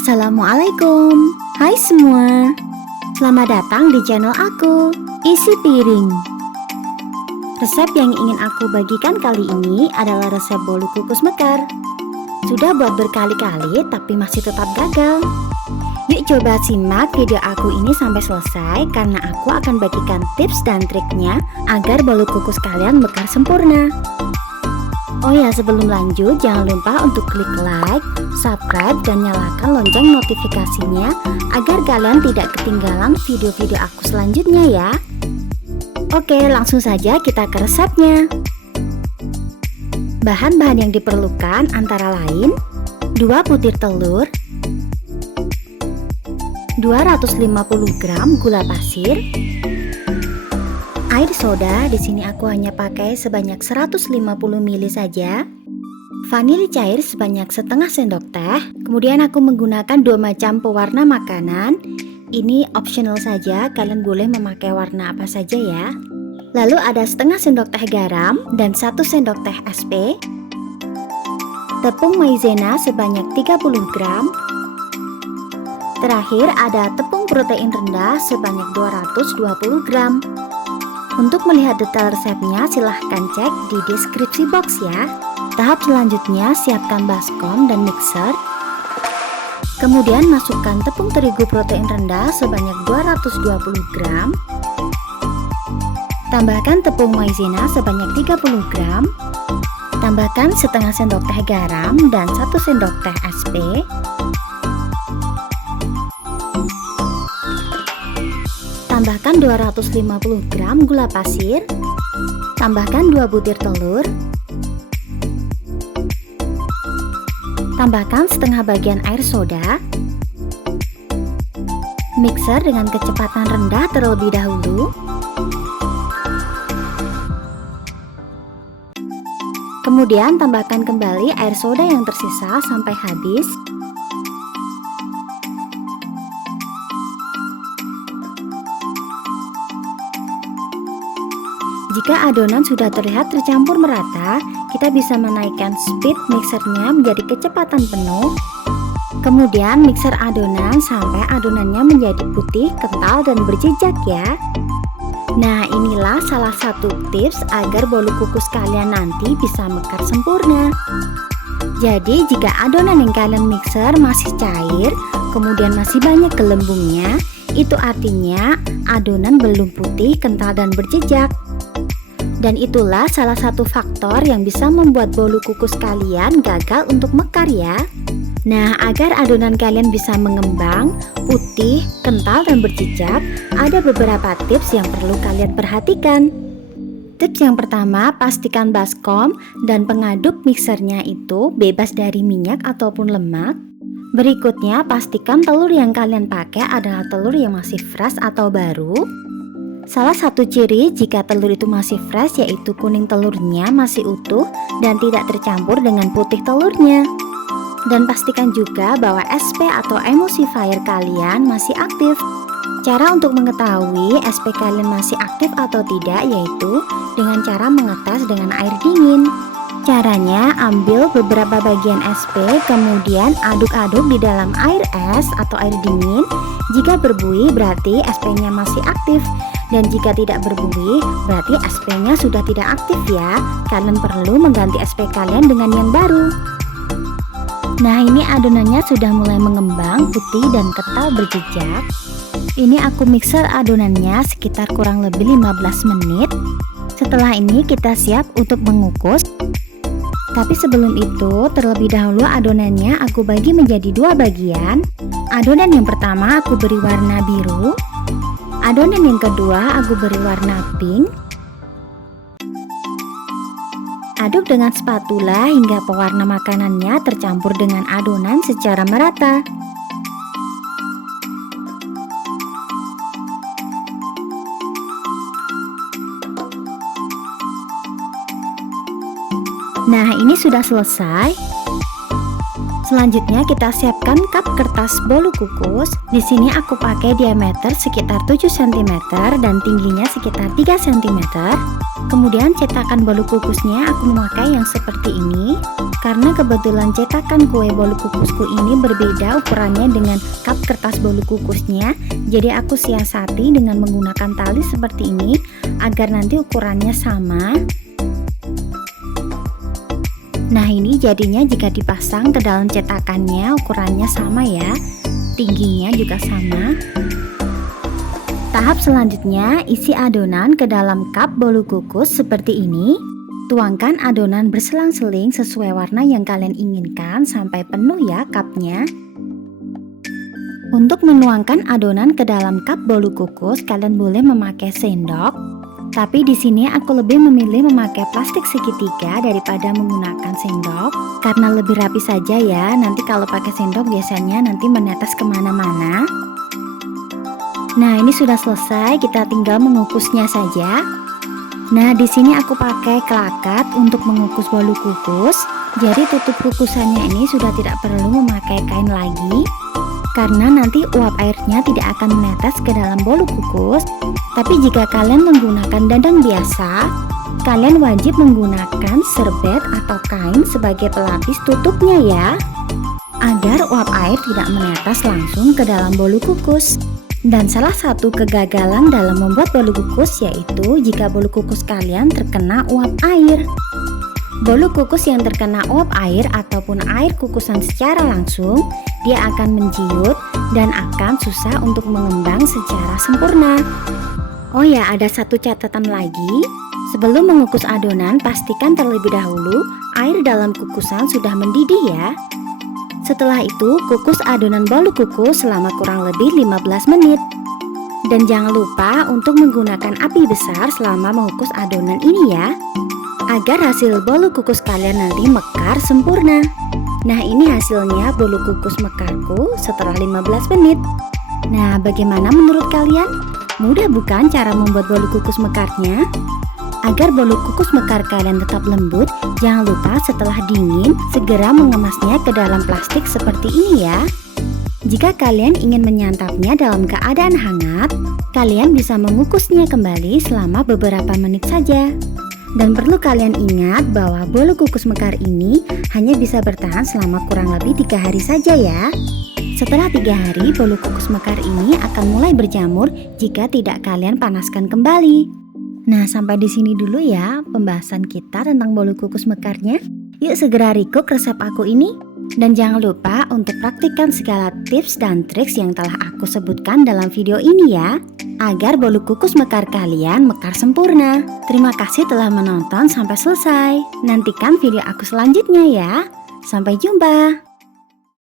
Assalamualaikum. Hai semua. Selamat datang di channel aku, Isi Piring. Resep yang ingin aku bagikan kali ini adalah resep bolu kukus mekar. Sudah buat berkali-kali tapi masih tetap gagal. Yuk coba simak video aku ini sampai selesai karena aku akan bagikan tips dan triknya agar bolu kukus kalian mekar sempurna. Oh ya, sebelum lanjut jangan lupa untuk klik like, subscribe, dan nyalakan lonceng notifikasinya agar kalian tidak ketinggalan video-video aku selanjutnya ya. Oke, langsung saja kita ke resepnya. Bahan-bahan yang diperlukan antara lain 2 butir telur, 250 gram gula pasir, air soda. Di sini aku hanya pakai sebanyak 150 ml saja. Vanili cair sebanyak setengah sendok teh. Kemudian aku menggunakan 2 macam pewarna makanan. Ini optional saja, kalian boleh memakai warna apa saja ya. Lalu ada setengah sendok teh garam dan 1 sendok teh SP. Tepung maizena sebanyak 30 gram. Terakhir ada tepung protein rendah sebanyak 220 gram. Untuk melihat detail resepnya silahkan cek di deskripsi box ya. Tahap selanjutnya siapkan baskom dan mixer. Kemudian masukkan tepung terigu protein rendah sebanyak 220 gram. Tambahkan tepung maizena sebanyak 30 gram. Tambahkan setengah sendok teh garam dan 1 sendok teh SP. Tambahkan 250 gram gula pasir. Tambahkan 2 butir telur. Tambahkan setengah bagian air soda. Mixer dengan kecepatan rendah terlebih dahulu. Kemudian tambahkan kembali air soda yang tersisa sampai habis. Jika adonan sudah terlihat tercampur merata, kita bisa menaikkan speed mixernya menjadi kecepatan penuh. Kemudian mixer adonan sampai adonannya menjadi putih, kental, dan berjejak ya. Nah, inilah salah satu tips agar bolu kukus kalian nanti bisa mekar sempurna. Jadi jika adonan yang kalian mixer masih cair, kemudian masih banyak gelembungnya, itu artinya adonan belum putih, kental, dan berjejak. Dan itulah salah satu faktor yang bisa membuat bolu kukus kalian gagal untuk mekar ya. Nah, agar adonan kalian bisa mengembang, putih, kental, dan berjejak, ada beberapa tips yang perlu kalian perhatikan. Tips yang pertama, pastikan baskom dan pengaduk mixernya itu bebas dari minyak ataupun lemak. Berikutnya, pastikan telur yang kalian pakai adalah telur yang masih fresh atau baru. Salah satu ciri jika telur itu masih fresh yaitu kuning telurnya masih utuh dan tidak tercampur dengan putih telurnya. Dan pastikan juga bahwa SP atau emulsifier kalian masih aktif. Cara untuk mengetahui SP kalian masih aktif atau tidak yaitu dengan cara mengetes dengan air dingin. Caranya, ambil beberapa bagian SP kemudian aduk-aduk di dalam air es atau air dingin. Jika berbuih berarti SP-nya masih aktif. Dan jika tidak berbuih, berarti SP-nya sudah tidak aktif ya. Kalian perlu mengganti SP kalian dengan yang baru. Nah, ini adonannya sudah mulai mengembang, putih dan kental berjejak. Ini aku mixer adonannya sekitar kurang lebih 15 menit. Setelah ini kita siap untuk mengukus. Tapi sebelum itu, terlebih dahulu adonannya aku bagi menjadi 2 bagian. Adonan yang pertama aku beri warna biru. Adonan yang kedua aku beri warna pink. Aduk dengan spatula hingga pewarna makanannya tercampur dengan adonan secara merata. Nah, ini sudah selesai. Selanjutnya kita siapkan cup kertas bolu kukus. Di sini aku pakai diameter sekitar 7 cm dan tingginya sekitar 3 cm. Kemudian cetakan bolu kukusnya aku memakai yang seperti ini. Karena kebetulan cetakan kue bolu kukusku ini berbeda ukurannya dengan cup kertas bolu kukusnya, jadi aku siasati dengan menggunakan tali seperti ini agar nanti ukurannya sama. Nah, ini jadinya jika dipasang ke dalam cetakannya ukurannya sama ya, tingginya juga sama. Tahap selanjutnya, isi adonan ke dalam cup bolu kukus seperti ini. Tuangkan adonan berselang-seling sesuai warna yang kalian inginkan sampai penuh ya cupnya. Untuk menuangkan adonan ke dalam cup bolu kukus, kalian boleh memakai sendok. Tapi di sini aku lebih memilih memakai plastik segitiga daripada menggunakan sendok karena lebih rapi saja ya. Nanti kalau pakai sendok biasanya nanti menetes kemana-mana. Nah, ini sudah selesai, kita tinggal mengukusnya saja. Nah, di sini aku pakai kelakat untuk mengukus bolu kukus. Jadi tutup kukusannya ini sudah tidak perlu memakai kain lagi. Karena nanti uap airnya tidak akan menetes ke dalam bolu kukus. Tapi jika kalian menggunakan dandang biasa, kalian wajib menggunakan serbet atau kain sebagai pelapis tutupnya ya, agar uap air tidak menetes langsung ke dalam bolu kukus. Dan salah satu kegagalan dalam membuat bolu kukus yaitu jika bolu kukus kalian terkena uap air. Bolu kukus yang terkena uap air ataupun air kukusan secara langsung, dia akan menjiut dan akan susah untuk mengembang secara sempurna. Oh ya, ada satu catatan lagi. Sebelum mengukus adonan, pastikan terlebih dahulu air dalam kukusan sudah mendidih ya. Setelah itu, kukus adonan bolu kukus selama kurang lebih 15 menit. Dan jangan lupa untuk menggunakan api besar selama mengukus adonan ini ya, agar hasil bolu kukus kalian nanti mekar sempurna. Nah, ini hasilnya bolu kukus mekarku setelah 15 menit. Nah, bagaimana menurut kalian? Mudah bukan cara membuat bolu kukus mekarnya? Agar bolu kukus mekar kalian tetap lembut, jangan lupa setelah dingin segera mengemasnya ke dalam plastik seperti ini ya. Jika kalian ingin menyantapnya dalam keadaan hangat, kalian bisa mengukusnya kembali selama beberapa menit saja. Dan perlu kalian ingat bahwa bolu kukus mekar ini hanya bisa bertahan selama kurang lebih 3 hari saja ya. Setelah 3 hari, bolu kukus mekar ini akan mulai berjamur jika tidak kalian panaskan kembali. Nah, sampai di sini dulu ya pembahasan kita tentang bolu kukus mekarnya. Yuk segera recook resep aku ini. Dan jangan lupa untuk praktikkan segala tips dan triks yang telah aku sebutkan dalam video ini ya, agar bolu kukus mekar kalian mekar sempurna. Terima kasih telah menonton sampai selesai. Nantikan video aku selanjutnya ya. Sampai jumpa.